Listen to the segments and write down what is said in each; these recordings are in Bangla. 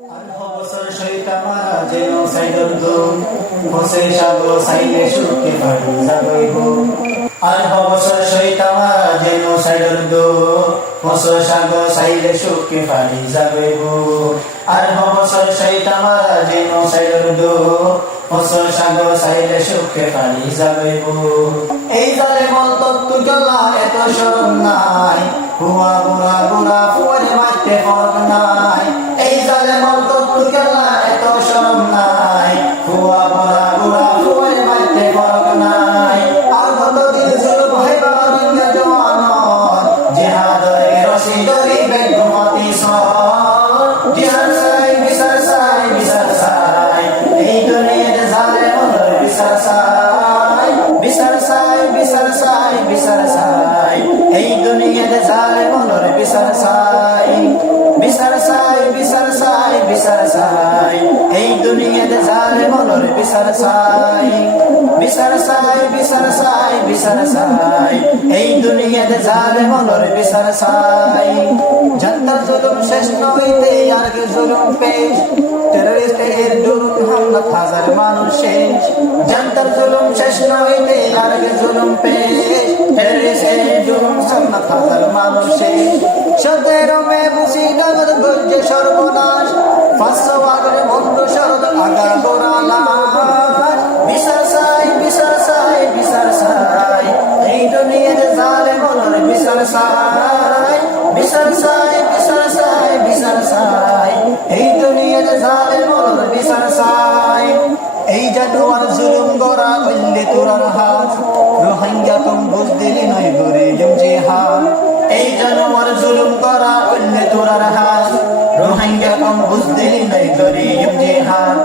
বছর শৈতা মারা যেন সাইদর দুম বসে সাগো সাইলে সুখে বাড়ি যাবইব আর বছর শৈতা মারা যেন সাইদর দুম বসে সাগো সাইলে সুখে বাড়ি যাবইব আর বছর শৈতা মারা যেন সাইদর দুম বসে সাগো সাইলে সুখে বাড়ি যাবইব এই জালে মল তত্ত্ব গলা এত শরম নাই হুয়া বুড়া বুড়া ফুয়ারে মারতে ফরক নাই এই জালে মল তত্ত্ব গলা এত শরম নাই হুয়া বুড়া বুড়া ফুয়ারে মারতে ফরক নাই আর কত দিন জুলুম হইবা রঙা জওয়ানত জিহাদের রশি দড়ি বেগ মতি সর জিহাদ সাই বিচার সাই বিচার সাই এই দুনিয়াতে জালে মল বিচার সাই বিচার সাই বিচার সাই বিচার সাই এই দুনিয়াতে জালে মল বিচার সাই বিচার সাই বিচার সাই বিচার সাই এই দুনিয়াতে জালে মল বিচার সাই বিচার সাই বিচার সাই বিচার সাই এই দুনিয়াতে জালে মল বিচার সাই জান্নাত জুলুম শেষ নইতে আর কি জুলুম পেশ টেররিস্টের জুলুম হামলা হাজার মানুষ শেষ জান্নাত জুলুম শেষ নইতে আর কি জুলুম পেশ টেররিস্টের জুলুম হামলা হাজার মানুষ শেষ সতেরো মে বুঝি নগদ গঞ্জে সর্বনাশ 500 আগরে মন্দ শরদ আগা গোড়ালা বিচার সাই বিচার সাই বিচার সাই এই দুনিয়াতে জালে মলর বিচার সাই বিচার সাই বিচার সাই বিচার সাই এই দুনিয়াতে জালে মলর বিচার সাই এই জাদুয়ার জুলুম গড়া হইলে তোরার হাত রোহিঙ্গা তুম বুঝ দিলি নই গরে জিহাদ এই জাদুয়ার জুলুম গড়া হইলে তোরার হাত রোহিঙ্গা তুম বুঝ দিলি নই গরে জিহাদ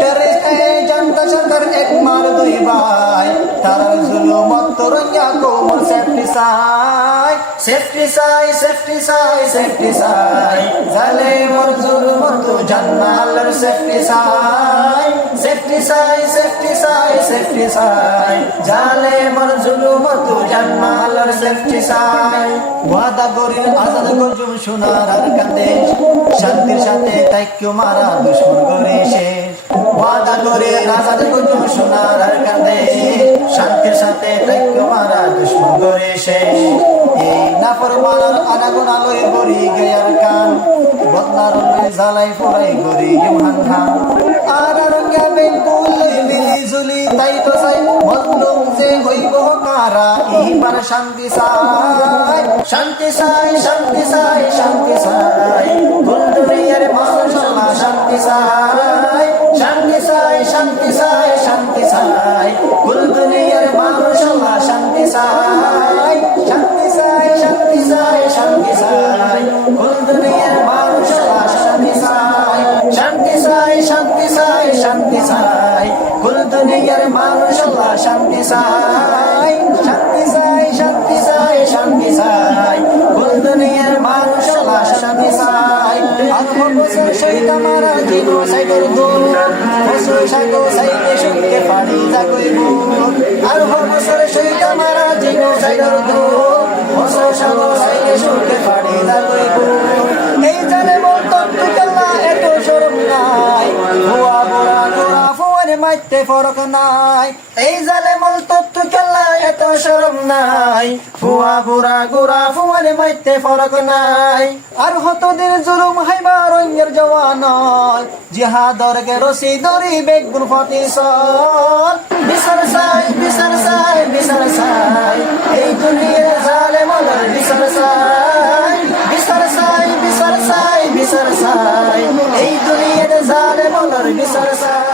টেররিস্টে জনতা সরকার এক মার দুই ভাই তারার জুলুমত তোরঙ্গা কোমর সেফটি সাই সেফটি সাই সেফটি সাই সেফটি সাই জালেমর জুলুমত জান্নাতের সেফটি সাই সেফটি সাই সেফটি সাই সেফটি সাই জালেমর জুলুমত জান্নাতের সেফটি সাই ওয়াদা করিল আজাদ গজুম সোনার আর কাদেশ শান্তির সাথে তাইক্য মারা দুশমন করে শেষ ওয়াদা করে আজাদ গজুম সোনার আর কাদেশ শান্তির সাথে তাইক্য মারা দুশমন করে শেষ এই নাফরমানার আনাগুনা লয়ে গড়ি গেয়ার কান বদনার লয়ে জ্বালাই ফোরাই গড়ি ইমহান খান আর রঙ্গা বেঙ্গুল লই মিলি জুলি তাই তো চাই মজলুম যে হইব কারা ইবার শান্তি চাই শান্তি চাই শান্তি চাই শান্তি চাই ফুল দুনিয়ার মানুষলা শান্তি চাই শান্তি চাই শান্তি চাই শান্তি চাই ফুল দুনিয়ার মানুষলা শান্তি চাই শান্তি চাই শান্তি চাই শান্তি চাই ফুল দুনিয়ার মানুষলা শান্তি চাই শান্তি চাই শান্তি চাই শান্তি চাই ফুল দুনিয়ার মানুষলা শান্তি চাই শান্তি চাই শান্তি চাই শান্তি চাই ফুল দুনিয়ার মানুষলা শান্তি চাই আর বছর শৈতা মারা জিনো সাইডের দূর বছর সাগো সাইডে সুখে পাড়ি জাগইব আর বছর শৈতা মারা জিনো সাইডের দূর বছর সাগো সাইডে সুখে পাড়ি জাগইব এই জানে বলতো তুইলা এত শরম নাই হুয়া বুড়া গোড়া ফুয়ারে মাইতে ফরক নাই এই জালে মল তত্ত্ব কেলা এত শরম নাই হুয়া বুড়া গোড়া ফুয়ারে মাইতে ফরক নাই আর হতদের জুলুম হাইবা রঙের জওয়ানত জিহাদর কে রশি দড়ি বেগুন ফটি সর বিচার সাই বিচার সাই বিচার সাই এই দুনিয়ার জালে মলর বিচার সাই বিচার সাই বিচার সাই বিচার সাই এই দুনিয়ার জালে মলর বিচার সাই